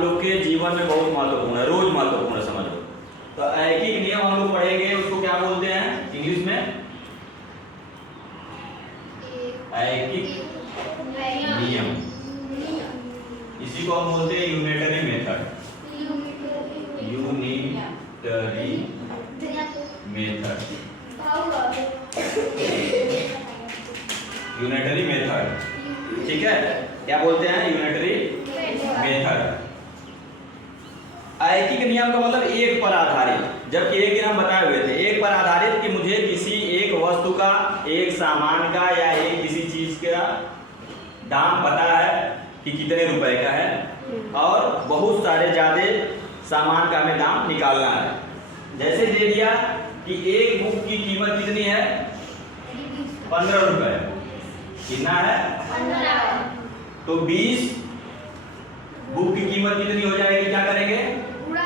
हम लोग के जीवन में बहुत महत्वपूर्ण है, रोज महत्वपूर्ण है, समझ लो। तो ऐकिक नियम हम लोग पढ़ेंगे, उसको क्या बोलते हैं इंग्लिश में? ऐकिक नियम। इसी को हम बोलते हैं unitary method. Unitary method, unitary method, ठीक है। क्या बोलते हैं? Unitary method. ऐकिक नियम का मतलब एक पर आधारित, जबकि एक दिन हम बताए हुए थे एक पर आधारित कि मुझे किसी एक वस्तु का, एक सामान का या एक किसी चीज का दाम पता है कि कितने रुपए का है, और बहुत सारे ज्यादा सामान का हमें दाम निकालना है। जैसे दे दिया कि एक बुक की कीमत कितनी है? 15 रुपए। कितना है? 15। तो 20 बुक की कीमत कितनी हो जाएगी? क्या करेंगे?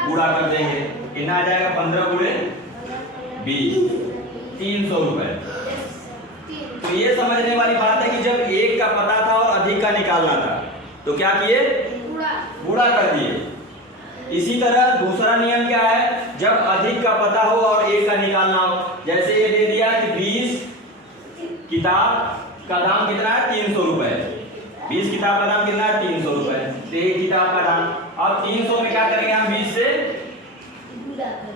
गुणा कर देंगे। कितना आ जाएगा? 15 गुणे 20, 300 रुपए। तो ये समझने वाली बात है कि जब एक का पता था और अधिक का निकालना था तो क्या किए? गुणा कर दिए। इसी तरह दूसरा नियम क्या है? जब अधिक का पता हो और एक का निकालना हो, जैसे ये दे दिया कि 20 किताब का दाम कितना है? 300 रुपए। 20 किताब का दाम कितना है? 300 रुपए। तो एक किताब का दाम, अब 300 में क्या करेंगे हम? 20 से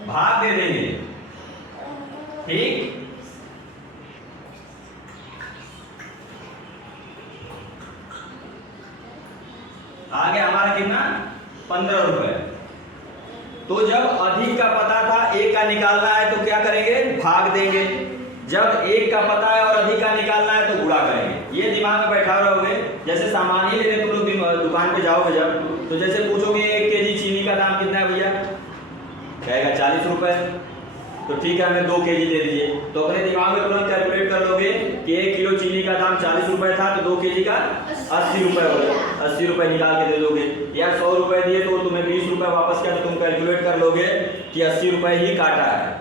भाग दे देंगे, ठीक। आगे हमारा कितना? 15 रुपए। तो जब अधिक का पता था, एक का निकालना है तो क्या करेंगे? भाग देंगे। जब एक का पता है और अधिक का निकालना है तो गुणा करेंगे। ये दिमाग में बैठा रहोगे। जैसे सामान ही लेने तुम लोग दुकान पे जाओगे जब, तो जैसे पूछोगे 1 केजी चीनी का दाम कितना है भैया? कहेगा 40 रुपए। तो ठीक है, हमें 2 केजी दे दीजिए। तो अपने दिमाग में तुरंत कैलकुलेट कर लोगे कि 1 किलो चीनी का दाम 40 रुपए था तो 2 केजी का 80 रुपए हो गया। 80 रुपए निकाल के दे दोगे। या 100 रुपए दिए तो तुम्हें 20 रुपए वापस किया तो तुम कैलकुलेट कर लोगे कि 80 रुपए ही काटा है।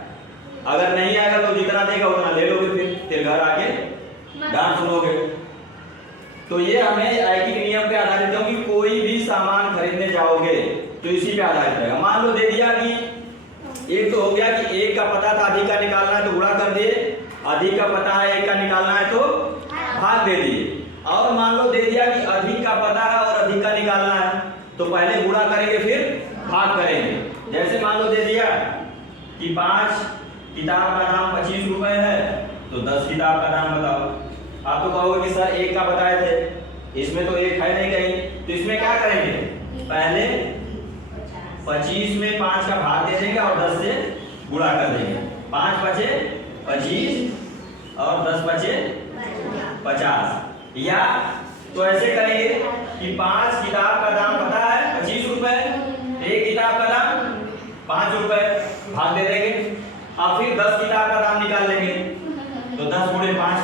अगर नहीं आएगा तो जितना देगा उतना ले लोगे, फिर घर आके डांट सुनोगे। तो ये हमें ऐकिक नियम पे आधारित, क्योंकि कोई भी सामान खरीदने जाओगे तो इसी पे आधारित रहेगा। मान लो दे दिया कि एक तो हो गया कि एक का पता था, अधिक का निकालना है तो गुणा कर दिए। अधिक का पता है, एक का निकालना है तो भाग दे दिए। और मान लो दे दिया कि अधिक का पता है और अधिक का निकालना है तो पहले गुणा करेंगे फिर भाग करेंगे। जैसे मान लो दे दिया कि 5 किताब का दाम 25 रुपए है तो 10 किताब का दाम बताओ। आप तो कहोगे कि सर एक का बताए थे, इसमें तो एक है नहीं कहीं, तो इसमें क्या करेंगे? पहले 25 में 5 का भाग दे देंगे और 10 से गुणा कर देंगे। 5 बचे 25 और 10 बचे 50। या तो ऐसे करेंगे कि 5 किताब का दाम पता है 25 रुपए, एक किताब का दाम 5 रुपए, भाग दे देंगे। अब फिर 10 किताब का दाम निकाल लेंगे तो 10 गुणे 5